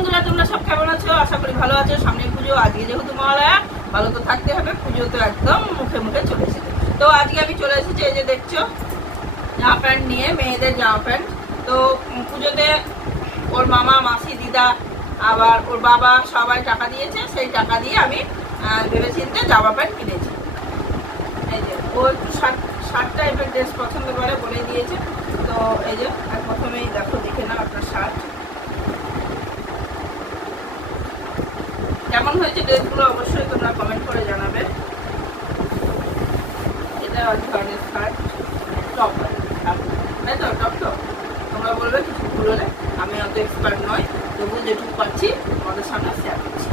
বন্ধুরা, তোমরা সব কেমন আছো? আশা করি ভালো আছো। সামনে পুজো, আজকে যেহেতু মহালয়া, ভালো তো থাকতে হবে পুজো তো একদম মুখে মুখে চলে এসেছে। তো আজকে আমি চলে এসেছি, এই যে দেখছ, জামা প্যান্ট নিয়ে, মেয়েদের জামা প্যান্ট। তো পুজোতে ওর মামা, মাসি, দিদা, আবার ওর বাবা সবাই টাকা দিয়েছে, সেই টাকা দিয়ে আমি ভেবেচিন্তে জামা প্যান্ট কিনেছি। এই যে, ও শার্ট শার্ট টাইপের ড্রেস পছন্দ করে বলে দিয়েছে। তো, এই যে প্রথমেই দেখো দেখে নাও আপনার শার্ট কেমন হয়েছে ড্রেসগুলো অবশ্যই তোমরা কমেন্ট করে জানাবে। এটা এক ধরনের টপ তাই তো টপ তো? তোমরা বলবে কিছু ভুল হলে, আমি অত এক্সপার্ট নয় তবু যেটুকু পাচ্ছি আমাদের সামনে শেয়ার করছি।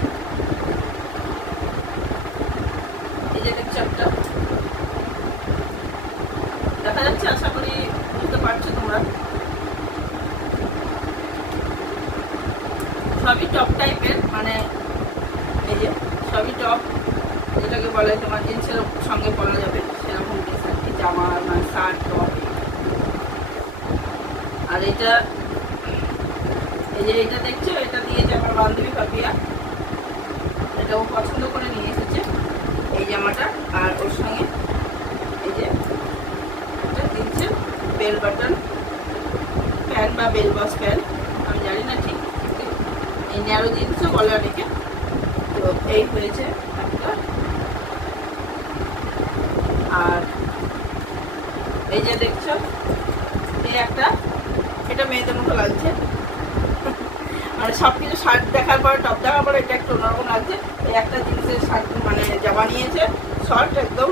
এই যে দেখছ দেখা যাচ্ছে, আশা করি বুঝতে পারছ তোমরা। সবই টপ টাইপের যে সবই টপ, যেটাকে বলে তোমার জিন্সের সঙ্গে পরা যাবে, সেরকম কি জামা মানে শার্ট টপ আর এটা, এই যে এটা দেখছ, এটা দিয়েছে আমার বান্ধবী পাপিয়া এটা ও পছন্দ করে নিয়ে এসেছে, এই জামাটা, আর ওর সঙ্গে এই যে একটা জিন্সের বেল বাটন প্যান্ট বা বেল বস প্যান্ট আমি জানি না ঠিক এই ন্যারো জিন্সও বলে অনেকে। তো এই হয়েছে আর এই যে দেখছ এই একটা এটা মেয়েদের মতো লাগছে। মানে সব কিছু শার্ট দেখার পর টপ দেখার পর এটা একটু অন্যরকম লাগছে। এই একটা জিন্সের শার্ট মানে জামা নিয়েছে শর্ট একদম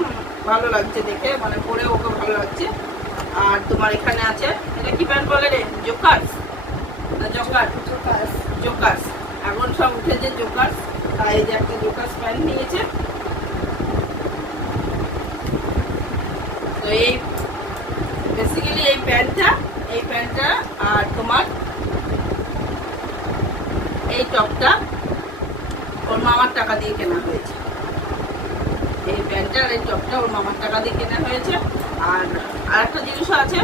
ভালো লাগছে দেখে মানে পরে ওকে ভালো লাগছে। আর তোমার এখানে আছে এটা কি প্যান্ট বলে রে? জোকার্স জোকার জোকার্স জোকার্স এখন সব উঠেছে জোকার্স তাই এই যে একটা জোকার্স প্যান্ট নিয়েছে। তো এই বেসিক্যালি এই প্যান্টটা এই প্যান্টটা আর তোমার এই টপটা ওর মামার টাকা দিয়ে কেনা হয়েছে। এই প্যান্টটা আর এই টপটা ওর মামার টাকা দিয়ে কেনা হয়েছে। আর আরেকটা জিনিসও আছে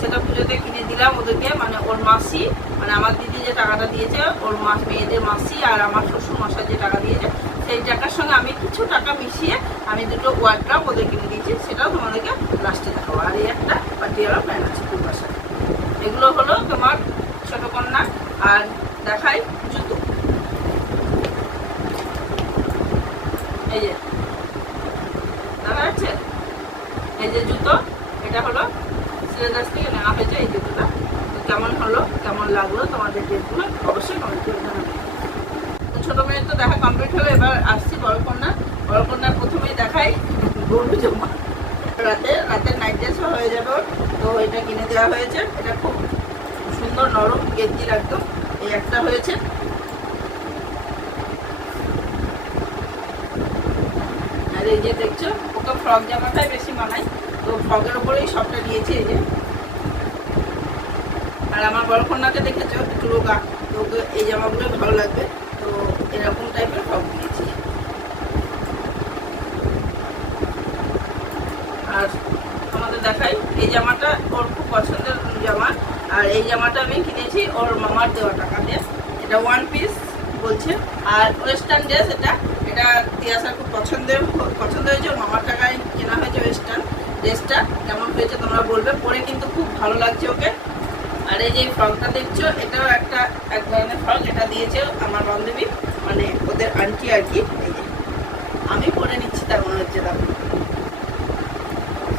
সেটা পুজোতে কিনে দিলাম ওদেরকে মানে ওর মাসি মানে আমার দিদি যে টাকাটা দিয়েছে, ওর মা, মেয়েদের মাসি আর আমার শ্বশুর মশাই যে টাকা দিয়েছে, সেই টাকার সঙ্গে আমি কিছু টাকা মিশিয়ে আমি দুটো ওয়ার্ড্রাপ ওদের কিনে দিয়েছি, সেটাও তোমাদেরকে লাস্টে দেখাবো। আর এই একটা পাটিয়ালা প্যান্ট আছে খুব বাসায় এগুলো হলো তোমার ছোট কন্যা আর দেখাই জুতো। এই যে, দেখা যাচ্ছে? এই যে জুতো, এটা হলো সিলেদাস থেকে নেওয়া হয়েছে, এই জুতোটা। কেমন হলো, কেমন লাগল তোমাদের ড্রেসগুলো অবশ্যই কমেন্ট করে জানাবে ছোট মেয়ের তো দেখা কমপ্লিট হলো, এবার আসছি বড় কন্যা বড় কন্যার প্রথমেই দেখাই গরু জমা। রাতে রাতের নাইট ড্রেসও হয়ে যাবে তো এটা কিনে দেওয়া হয়েছে। এটা খুব সুন্দর নরম গেঞ্জির একদম। এই একটা হয়েছে। আর এই যে দেখছ, ওকে ফ্রক জামাটাই বেশি মানায়। তো ফ্রকের ওপরেই সবটা নিয়েছি এই যে। আর আমার বড় কন্যাকে দেখেছ? একটু রোগা। তো এই জামাগুলো ভালো লাগবে। তো এরকম টাইপের ফ্রক নিয়েছি। আর আমাদের দেখাই, এই জামাটা ওর খুব পছন্দের জামা। আর এই জামাটা আমি কিনেছি ওর মামার দেওয়া টাকা দিয়ে। এটা ওয়ান পিস বলছে। আর ওয়েস্টার্ন ড্রেস এটা এটা তিয়াসার খুব পছন্দের, পছন্দ হয়েছে। ওর মামার টাকায় কেনা হয়েছে ওয়েস্টার্ন ড্রেসটা কেমন হয়েছে তোমরা বলবে। পরে কিন্তু খুব ভালো লাগছে ওকে। আর এই যে ফ্রকটা দেখছ, এটাও একটা এক ধরনের ফ্রক, এটা দিয়েছে আমার বান্ধবী মানে ওদের আন্টি আর কি। আমি পরে নিচ্ছি তার মনে হচ্ছে দেখো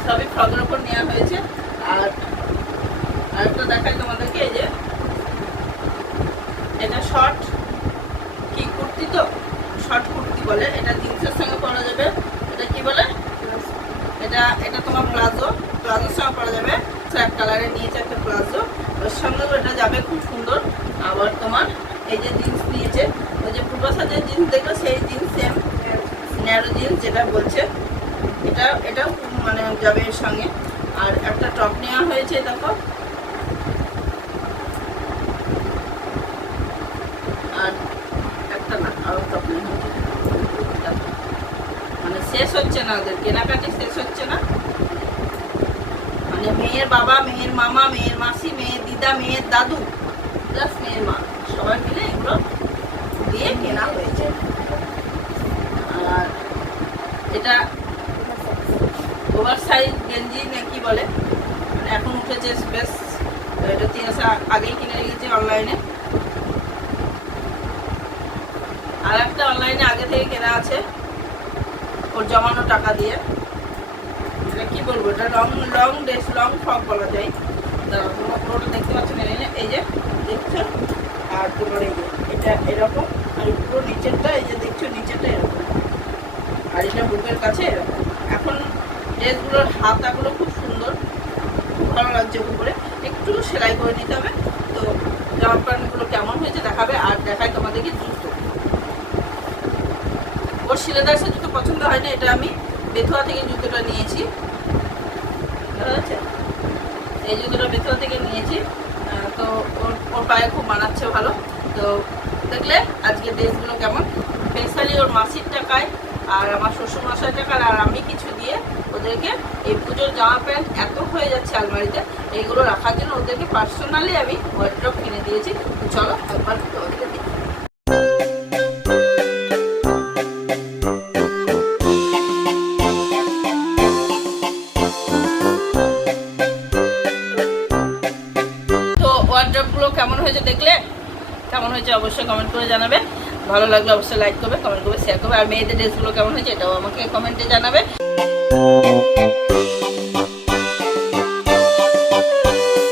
সবই ফ্রকের ওপর নেওয়া হয়েছে। আর আরেকটা দেখাই তোমাদেরকে, এই যে, এটা শর্ট কি কুর্তি তো? শর্ট কুর্তি বলে, এটা জিন্সের সঙ্গে পরা যাবে এটা কি বলে এটা এটা তোমার প্লাজো। প্লাজোর সঙ্গে পরা যাবে। এক কালারে নিয়েছে একটা প্লাজো। ওর সঙ্গে এটা যাবে খুব সুন্দর। আবার তোমার এই যে জিন্স নিয়েছে, ওই যে পূর্ব যে জিন্স দেখো, সেই জিন্স সেম ন্যারো জিন্স যেটা বলছে। এটা, এটাও মানে যাবে এর সঙ্গে। আর একটা টপ নেওয়া হয়েছে, দেখো। শেষ হচ্ছে না ওদের, কেনাকাটি শেষ হচ্ছে না। মানে মেয়ের বাবা, মেয়ের মামা, মেয়ের মাসি, মেয়ের দিদা, মেয়ের দাদু প্লাস মেয়ের মা, সবাই মিলে এগুলো দিয়ে কেনা হয়েছে। আর এটা ওভার সাইজ গেঞ্জি নাকি বলে? মানে এখন উঠেছে বেশ, এটা তিনাশা আগেই কিনে রেখেছি অনলাইনে। আর একটা অনলাইনে আগে থেকে কেনা আছে। ওর জমানো টাকা দিয়ে। এটা কি বলব? এটা long long dress long frock বলা যায়। তোমরা পুরোটা দেখতে পাচ্ছ এই যে- দেখছ? আর তোমার এই এটা এরকম। আর পুরো নিচেরটা, এই যে দেখছ, নিচেরটা এরকম। আর এটা বুকের কাছে এখন ড্রেসগুলোর হাতাগুলো খুব সুন্দর। খুব ভালো লাগছে উপরে। একটু সেলাই করে নিতে হবে। তো জামা প্যান্টগুলো কেমন হয়েছে দেখাবে। আর দেখায় তোমাদেরকে জুতো ওর শিলেদার সে জুতো পছন্দ হয় না, এটা আমি বেথুয়া থেকে জুতোটা নিয়েছি। এই জুতোটা বেথুয়া থেকে নিয়েছি। তো ওর ওর পায়ে খুব মানাচ্ছে ভালো। তো দেখলে আজকে ড্রেসগুলো কেমন। স্পেশালি ওর মাসির টাকায় আর আমার শ্বশুর মশাই টাকার আর আমি কিছু দিয়ে ওদেরকে এই পুজোর জামা প্যান্ট এত হয়ে যাচ্ছে আলমারিতে, এইগুলো রাখার জন্য ওদেরকে পার্সোনালি আমি ওয়ার্ড্রপ কিনে দিয়েছি। চলো একবার ওদেরকে দেখলে কেমন হয়েছে অবশ্যই কমেন্ট করে জানাবে। ভালো লাগলে অবশ্যই লাইক করবে কমেন্ট করবে শেয়ার করবে। আর মেয়েদের ড্রেসগুলো কেমন হয়েছে এটাও আমাকে কমেন্টে জানাবে।